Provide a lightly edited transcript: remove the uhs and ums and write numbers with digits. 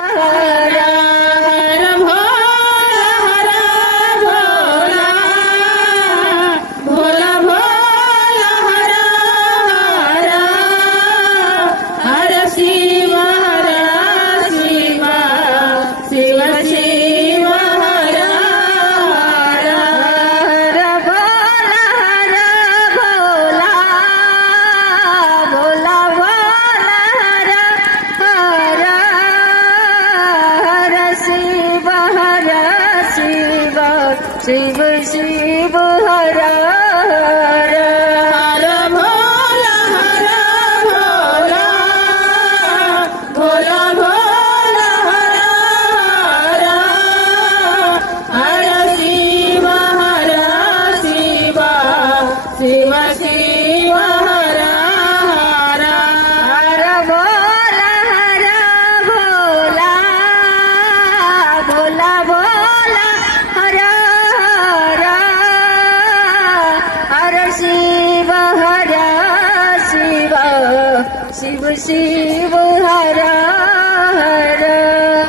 Har Har Bhola Har Bhola Bhola Bhola Har Har Har Shiv Shiv Shiv Shiv Har Har Har Bhola Har Bhola Bhola Bhola Har Har Har Shiv Shiv Shiv Har Har Har Bhola Har Bhola Bhola Bhola Har Har Har Shiv Shiv Shiv Shiv Har Har Har Bhola Har Bhola Bhola Bhola Har Har Har Shiv Shiv Shiv Shiv Har